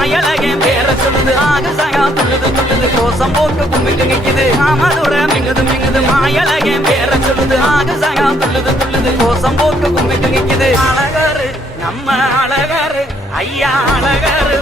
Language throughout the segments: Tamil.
அயலகன் பேர சொல்லுது. ஆகசகா துள்ளுது துள்ளுது. கோசம் போட்டு கும்பிட்டு நிக்குது. காமதுர மிங்குது மிங்குது. மாயலகே பேர சொல்லுது. ஆகசகா துள்ளுது துள்ளுது. கோசம் போட்டு கும்பிட்டு நிக்குது. அழகரு நம்ம அழகரு ஐயா அழகரு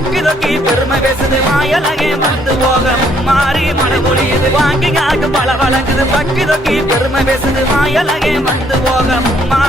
வழங்குது தொக்கி பெருமை பேசுது மாயலகே வந்து போக. மாறி மழை பொழியுது வாங்கிங்காக்கு பல வழங்குது. பக்கி தொக்கி பெருமை பேசுது மாயலகே வந்து போக. மாறி